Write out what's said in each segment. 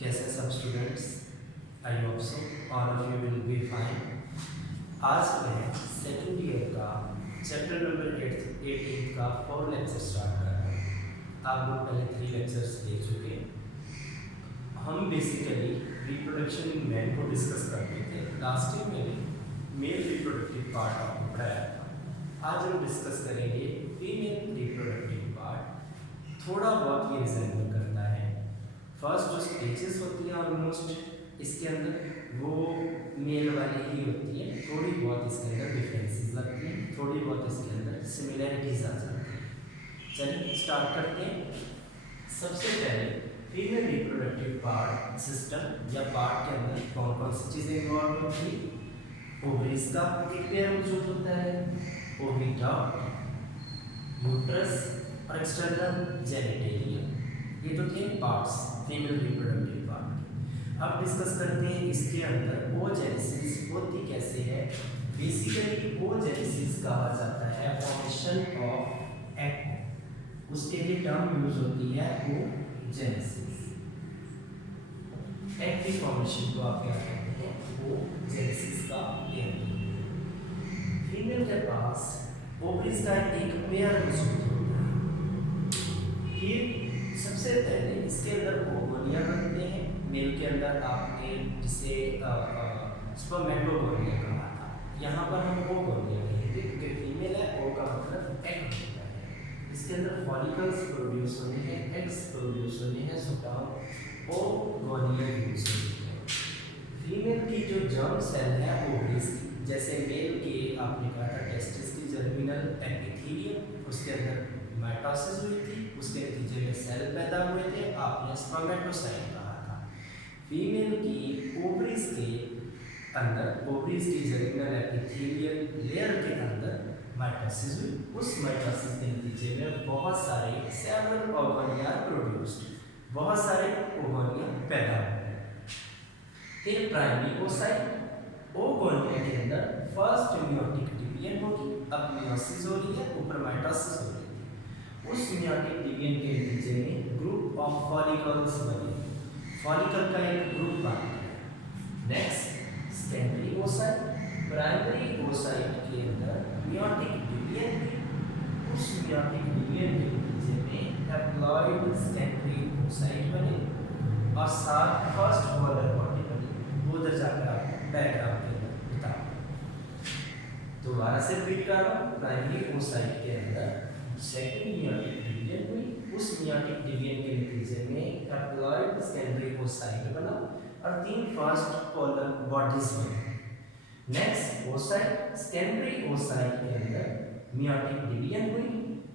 कैसे सब students, I hope so all of you will be fine. आज मैं सेकेंड ईयर का चैप्टर नंबर 18 का 4 लेक्चर स्टार्ट कर रहा हूँ। आप लोग पहले 3 लेक्चर्स देख चुके। हम बेसिकली रिप्रोडक्शन इन मैन को डिस्कस करते थे। लास्ट टाइम मैंने मेल रिप्रोडक्टिव पार्ट आपको पढ़ाया था। आज हम डिस्कस करेंगे फीमेल रिप्रोडक्टिव पार्ट। थोड़ा बहुत ये रिजेंबल करता है। फर्स्ट जो स्टेजेस होती हैं ऑलमोस्ट इसके अंदर वो मेल वाली ही होती है, थोड़ी बहुत इसके अंदर डिफरेंसेस लगती हैं, थोड़ी बहुत इसके अंदर सिमिलैरिटीज आ जाती हैं। चलिए स्टार्ट करते हैं। सबसे पहले फीमेल रिप्रोडक्टिव पार्ट सिस्टम या पार्ट के अंदर कौन कौन सी चीज़ें इन्वॉल्व होती है। ओवरीज का एक पेयर मौजूद होता है, ओविडक्ट, यूट्रस और एक्सटर्नल जेनिटेलिया। ये तो थे पार्ट्स फीमेल रिप्रोडक्टिव पार्ट के। अब डिस्कस करते हैं इसके अंदर ओजेनेसिस होती कैसे है। बेसिकली ओजेनेसिस कहा जाता है फॉर्मेशन ऑफ एग, उसके लिए टर्म यूज होती है ओजेनेसिस। एग की फॉर्मेशन को आप क्या कहते हैं, ओजेनेसिस का लेते हैं। फीमेल के पास ओवरीज का एक पेयर मौजूद होता है। फिर सबसे पहले इसके अंदर ओवोनिया बनते हैं। मेल के अंदर आपने जिसे स्पर्मेटोगोनिया कहा था, यहाँ पर हम ओवोनिया कहेंगे क्योंकि फीमेल है। ओ का मतलब एग होता है। इसके अंदर फॉलिकल्स प्रोड्यूस होने हैं, एग्स प्रोड्यूस होने हैं, सो टर्म ओवोनिया यूज होती है। फीमेल की जो जर्म सेल है ओवरीज की, जैसे मेल के आपने कहा था टेस्टिस की जर्मिनल एपिथेलियम, उसके अंदर माइटोसिस हुई थी, उसके नतीजे में सेल पैदा हुए थे, आपने स्पर्मेटोसाइट कहा था। फीमेल की ओवरीज के अंदर, ओवरीज की जर्मिनल एपिथेलियल लेयर के अंदर माइटोसिस हुई। उस माइटोसिस के नतीजे में बहुत सारे सेवरल ओवोनिया प्रोड्यूस्ड, बहुत सारे ओवोनिया पैदा हुए। फिर प्राइमरी ओसाइट, ओवोनिया के अंदर फर्स्ट मियोटिक डिवीजन होगी। अब मियोसिस हो रही है, ऊपर माइटोसिस हो रही है। उस मियोटिक डिवीजन के नतीजे में ग्रुप ऑफ फॉलिकल्स बने, फॉलिकल का एक ग्रुप बनता है। Next secondary oocyte, primary oocyte के अंदर मियोटिक डिवीजन हुई। उस मियोटिक डिवीजन के नतीजे में हैप्लॉइड सेकेंडरी ओसाइट बने और साथ फर्स्ट पोलर बॉडी बनी। वो उधर जाकर आप डायग्राम के अंदर बताओ। दोबारा से रिपीट कर रहा हूँ। प्राइमरी ओसाइट के अंदर सेकेंड मियोटिक डिवीजन हुई। उस मियोटिक डिवीजन के नतीजे में हैप्लॉइड सेकेंडरी ओसाइट बना और 3 फर्स्ट पोलर बॉडीज बनी। नेक्स्ट ओसाइट, सेकेंडरी ओसाइट के अंदर मियोटिक डिवीजन हुई।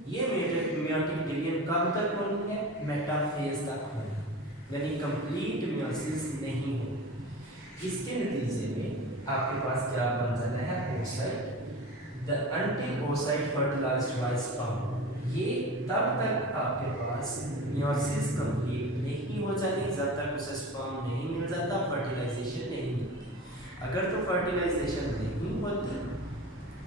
ये मियोटिक डिवीजन कब तक होनी है, मेटाफेज तक होनी, यानी कंप्लीट मियोसिस नहीं हो। इसके नतीजे में आपके पास क्या बन जाता है, oocyte. The until oocyte fertilised by sperm, ये तब तक आपके पास मियोसिस कंप्लीट नहीं हो जाती जब तक उसे स्पर्म नहीं मिल जाता, फर्टिलाइजेशन नहीं मिलती। अगर तो फर्टिलाइजेशन नहीं होती,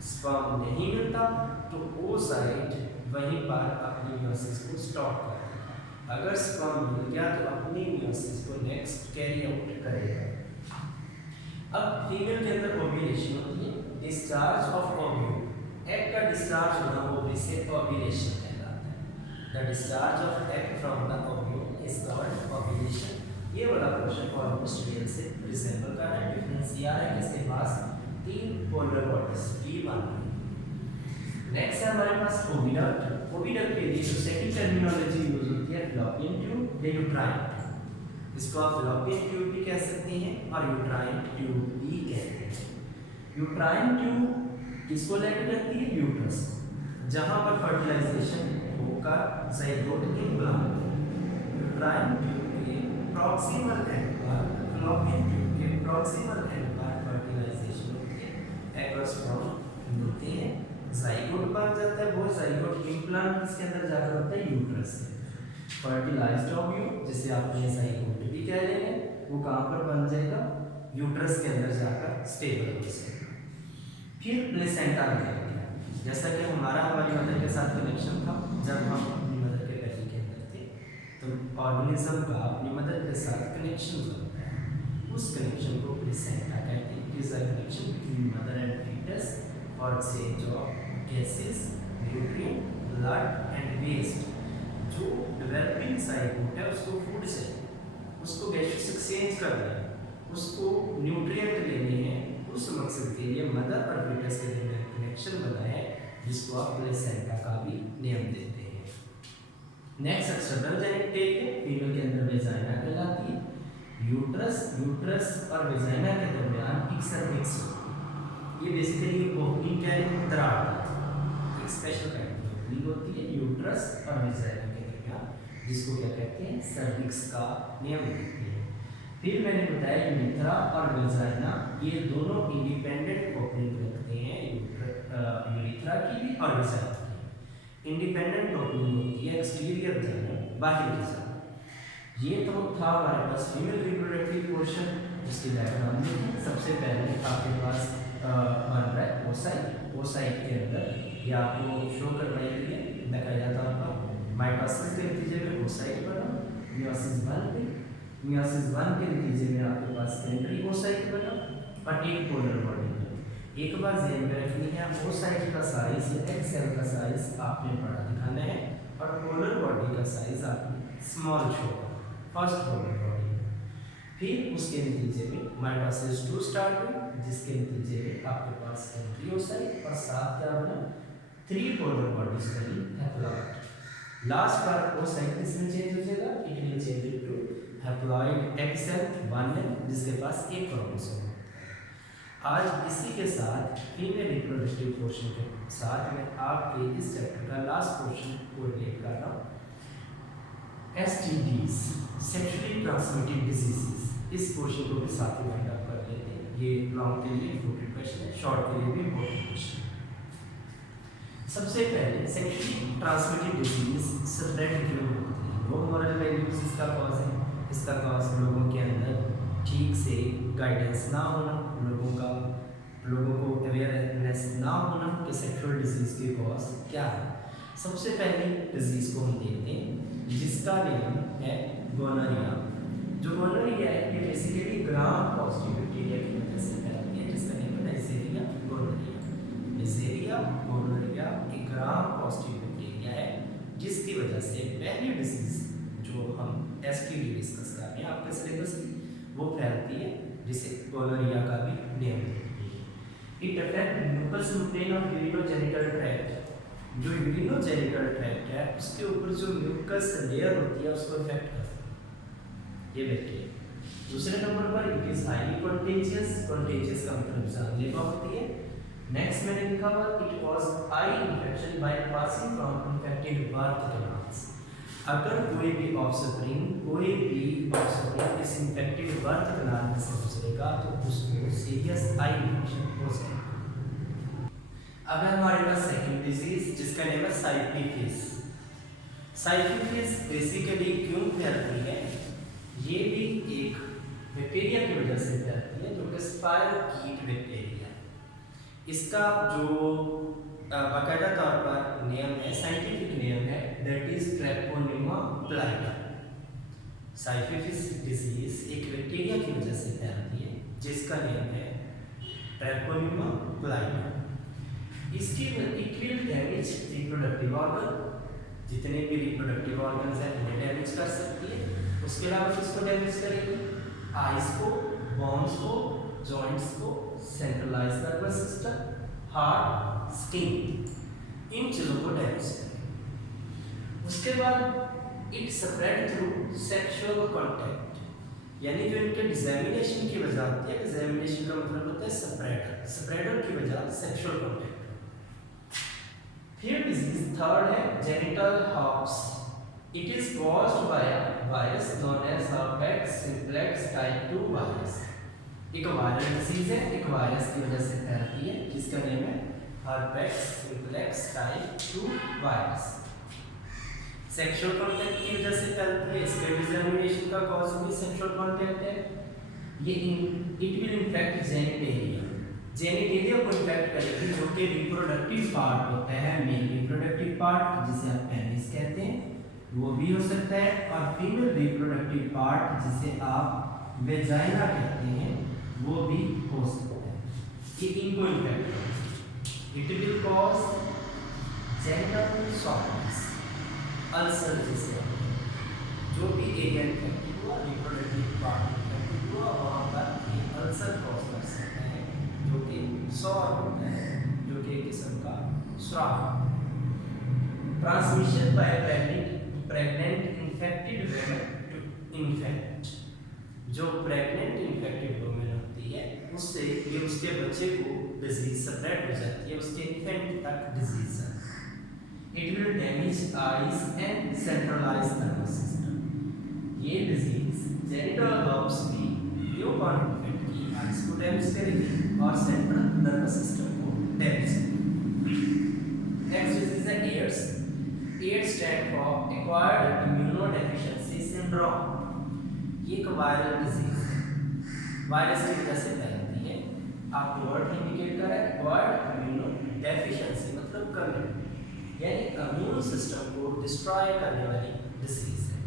स्पर्म नहीं मिलता, तो ओसाइट वहीं पर अपनी मियोसिस को स्टॉप कर देगा। अगर स्पर्म मिल गया तो अपनी मियोसिस को नेक्स्ट कैरी आउट करेगा। अब फीमेल के अंदर ओव्यूलेशन होती है, डिस्चार्ज ऑफ ओव्यूल। एग का डिस्चार्ज होना ओवरी से ओव्यूलेशन कहलाता है। The discharge of egg from the ovule is called ovulation. ये वाला क्वेश्चन ऑलमोस्ट मेल से रिसेंबल कर रहा है। डिफरेंस ये आ रहा है कि इसके पास 3 पोलर बॉडीज P1। नेक्स्ट है हमारे पास ओविडक्ट। ओविडक्ट के लिए जो सेकंड टर्मिनोलॉजी यूज होती है फैलोपियन ट्यूब या यूट्राइन ट्यूब। इसको आप फैलोपियन ट्यूब भी कह सकते हैं और यूट्राइन ट्यूब भी कहते हैं। यूट्राइन ट्यूब किसको लेकर रखती है, यूट्रस, जहां पर फर्टिलाइजेशन होकर ज़ाइगोट इम्प्लांट। यूट्राइन ट्यूब के प्रॉक्सिमल एंड पर, फैलोपियन ट्यूब के प्रॉक्सिमल एंड पर फर्टिलाइजेशन होती है। एग और स्पर्म मिलते हैं, ज़ाइगोट बन जाता है। वो ज़ाइगोट इम्प्लांट किसके अंदर जाकर होता है, यूट्रस के। फर्टिलाइज्ड ओव्यूल, जिसे आपने ज़ाइगोट भी कह लेंगे, वो कहाँ पर बन जाएगा, यूट्रस के अंदर जाकर स्टेबल हो जाएगा। फिर प्लेसेंटा निकलेगा, जैसा कि हमारी मदर के साथ कनेक्शन था जब हम अपनी मदर के पेट के अंदर थे। तो ऑर्गेनिज्म का अपनी मदर के साथ कनेक्शन बनता है, उस कनेक्शन को प्लेसेंटा कहते हैं। It is a connection between mother and foetus for exchange of gases, nutrient, blood and waste. जो डेवलपिंग साइकोट है उसको फूड चाहिए, उसको गैसेस एक्सचेंज करना है, उसको न्यूट्रिएंट लेने हैं, उस मकसद के लिए मदर और फीटस के दरमियान कनेक्शन बना है, जिसको आप प्लेसेंटा का भी नाम देते हैं। नेक्स्ट एक्सटर्नल जेनिटल है, फीमेल के अंदर वेजाइना कहलाती है। यूट्रस और वेजाइना के दरमियान एक सर्विक्स होती है। ये बेसिकली ओपनिंग क्या है, दरार है, एक स्पेशल काइंड की ओपनिंग होती है यूट्रस और वेजाइना के दरमियान, जिसको क्या कहते हैं, सर्विक्स का नाम देते हैं। फिर मैंने बताया यूरिथ्रा और वेजाइना ये दोनों इंडिपेंडेंट ओपनिंग रखते हैं, यूरिथ्रा की भी और वेजाइना की। इंडिपेंडेंट ओपनिंग होती है एक्सटीरियर वेजाइना, बाहर की तरफ। ये तो था हमारे पास फीमेल रिप्रोडक्टिव पोर्शन, जिसकी डायग्राम देखें। सबसे पहले आपके पास बन रहा है ओसाइट। ओसाइट के अंदर ये आपको शो करवाई गई है, दिखाया जाता है आपका माइटोसिस के नतीजे में ओसाइट बना, मियोसिस 1 में, मियोसिस 1 के नतीजे में आपके पास सेकेंडरी ओसाइट बना और एक पोलर बॉडी। एक बात ध्यान में रखनी है, ओसाइट का साइज या एग सेल का साइज आपने बड़ा दिखाना है और पोलर बॉडी का साइज आपने स्मॉल शो करना, फर्स्ट पोलर बॉडी। फिर उसके नतीजे में माइटोसिस 2 स्टार्ट हुई, जिसके नतीजे में आपके पास सेकेंडरी ओसाइट और साथ क्या बना, 3 पोलर बॉडीज बनी हैप्लॉइड। लास्ट बार ओसाइट किसमें चेंज हो जाएगा, it will change to haploid egg cell 1 जिसके पास एक क्रोमोसोम। आज इसी के साथ फीमेल रिप्रोडक्टिव पोर्शन के साथ मैं आपके इस चैप्टर का लास्ट पोर्शन को रिलेट कर रहा हूँ, STDs, सेक्सुअली ट्रांसमिटेड डिजीजेस। इस पोर्शन को भी साथ ही वाइंड अप कर लेते हैं। ये लॉन्ग के लिए इम्पोर्टेंट क्वेश्चन है, शॉर्ट के लिए भी इम्पोर्टेंट क्वेश्चन है। सबसे पहले सेक्सुअली ट्रांसमिटेड डिजीज स्प्रेड क्यों होती है? लो मॉरल वैल्यूज इसका कॉज है। इसका कॉज लोगों के अंदर ठीक से गाइडेंस ना होना, लोगों को अवेयरनेस ना होना कि सेक्सुअल डिजीज के कॉज क्या है। सबसे पहली डिजीज को हम देखते हैं, जिसका नेम है गोनोरिया। जो गोनोरिया है ये बेसिकली ग्राम पॉजिटिव बैक्टीरिया की वजह से फैलती है, जिसका नेम है नेसेरिया गोनोरिया। नेसेरिया गोनोरिया एक ग्राम पॉजिटिव बैक्टीरिया है, जिसकी वजह से पहली डिजीज जो हम एसटीडी डिस्कस कर रहे हैं आपके सिलेबस में, वो फैलती है, जिसे गोनोरिया का भी नेम है। It affect mucous membrane of urinogenital tract. जो यूरिनोजेनिटल ट्रैक्ट है उसके ऊपर जो म्यूकस लेयर होती है उसको इफेक्ट करती है ये बैक्टीरिया। दूसरे नंबर पर it is highly contagious. Contagious का मतलब जानलेवा होती है। नेक्स्ट मैंने लिखा हुआ it cause eye infection by passing from infected birth canals. अगर कोई भी ऑफस्प्रिंग इस इन्फेक्टेड बर्थ कैनाल में से गुजरेगा तो उसको सीरियस आई इन्फेक्शन हो जाएगा। अब है हमारे पास सेकंड डिजीज, जिसका नेम है साइफिलिस। साइफिलिस बेसिकली क्यों फैलती है? ये भी एक बैक्टीरिया की वजह से फैलती है, जो कि स्पायरोकीट बैक्टीरिया। इसका जो बाकायदा तौर पर नेम है, साइंटिफिक नेम है, दैट इज ट्रैपोनिमा प्लाइटा। साइफिलिस डिजीज एक बैक्टीरिया की वजह से फैलती है, जिसका नेम है ट्रैपोनिमा प्लाइटा। इसकी it will damage reproductive organ, जितने भी रिप्रोडक्टिव ऑर्गन्स हैं उन्हें डैमेज कर सकती है। उसके अलावा किसको डैमेज करेगी? आइज को, बोन्स को, जॉइंट्स को, centralize nervous system, heart, skin, इन चीजों को डैमेज करेगी। उसके बाद it spread through sexual contact, यानी जो इनके डिसेमिनेशन की वजह होती है, डिसेमिनेशन का मतलब होता है स्प्रेडर, स्प्रेडर की वजह सेक्सुअल कांटेक्ट। फिर डिजीज थर्ड है genital herpes. It is caused by virus known as herpes simplex type 2 virus. एक वायरल डिजीज है, एक वायरस की वजह से फैलती है, जिसका नेम है herpes simplex type 2 virus. Sexual contact की वजह से फैलती है, इसके डिसेमिनेशन का कॉज भी सेक्सुअल कांटेक्ट है। ये it will infect genitalia, genitalia को इन्फेक्ट करेगी, जो कि रिप्रोडक्टिव पार्ट होता है, मेल रिप्रोडक्टिव पार्ट जिसे आप पेनिस कहते हैं। वो भी हो सकता है, और फीमेल रिप्रोडक्टिव पार्ट जिसे आप वेजाइना कहते हैं वो भी हो सकता है। कि इनको infect, it will cause genital softness, ulcer जिसे जो भी एरिया इन्फेक्टेड हुआ, रिप्रोडक्टिव पार्ट इन्फेक्टेड हुआ, वहाँ पर ये अल्सर कॉज कर सकता है जो कि सॉर होता है, जो कि एक किस्म का स्राव। Transmission by pregnant infected women to infect, जो प्रेग्नेंट इन्फेक्टेड वुमेन होती है उससे ये उसके बच्चे को डिजीज स्प्रेड हो जाती है, उसके इन्फेंट तक डिजीज है। It will damage eyes and centralise nervous system. ये डिजीज जेनिटल हर्ब्स भी न्यूबॉर्न इन्फेंट की आईज को डैमेज करेगी और सेंट्रल नर्वस सिस्टम को डैमेज करेगी। नेक्स्ट डिजीज है AIDS. AIDS stand for acquired immunodeficiency syndrome. ये एक वायरल डिजीज है, वायरस की वजह से फैलती है। आपको वर्ड इंडिकेट कर रहा है एक्वायर्ड इम्यूनोडेफिशिएंसी मतलब कमी, यानी इम्यून सिस्टम को डिस्ट्रॉय करने वाली डिजीज है।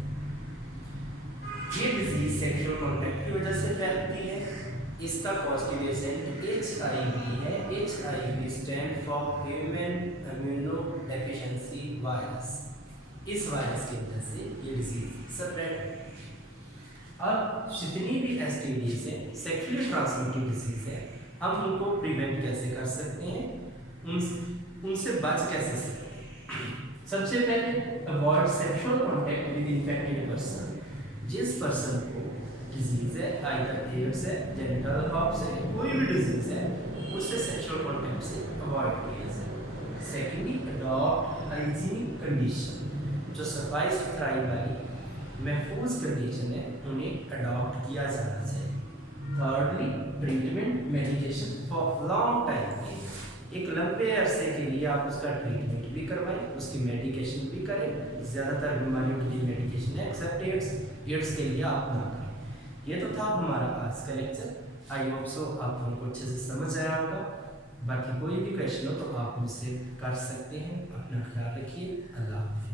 ये डिजीज सेक्सुअल कांटेक्ट की वजह से फैलती है। इसका पॉजिटिव एजेंट HIV है। HIV stand for human immunodeficiency virus. इस वायरस की वजह से ये डिजीज स्प्रेड है। अब जितनी भी STDs है, सेक्सुअली ट्रांसमिटेड डिजीज है, हम उनको प्रिवेंट कैसे कर सकते हैं, उनसे बच कैसे सकते हैं। सबसे पहले avoid sexual contact with infected person. जिस पर्सन को डिजीज है, आइदर एड्स है, जेनिटल हर्ब्स है, कोई भी डिजीज है, उससे सेक्सुअल कांटेक्ट से अवॉइड किया जाए। सेकेंडली अडॉप्ट हाइजीनिक कंडीशन, जो सफाई सुथराई वाली महफूज कंडीशन है उन्हें अडॉप्ट किया जाना चाहिए। Thirdly treatment medication for long time, एक लंबे अरसे के लिए आप उसका ट्रीटमेंट भी करवाएं, उसकी मेडिकेशन भी करें। ज़्यादातर बीमारियों के लिए मेडिकेशन है एक्सेप्ट एड्स के लिए आप ना करें। ये तो था हमारा आज का लेक्चर। आई होप सो आप हमको अच्छे से समझ आया होगा। बाकी कोई भी क्वेश्चन हो तो आप मुझसे कर सकते हैं। अपना ख्याल रखिए। अल्लाह हाफ़िज़।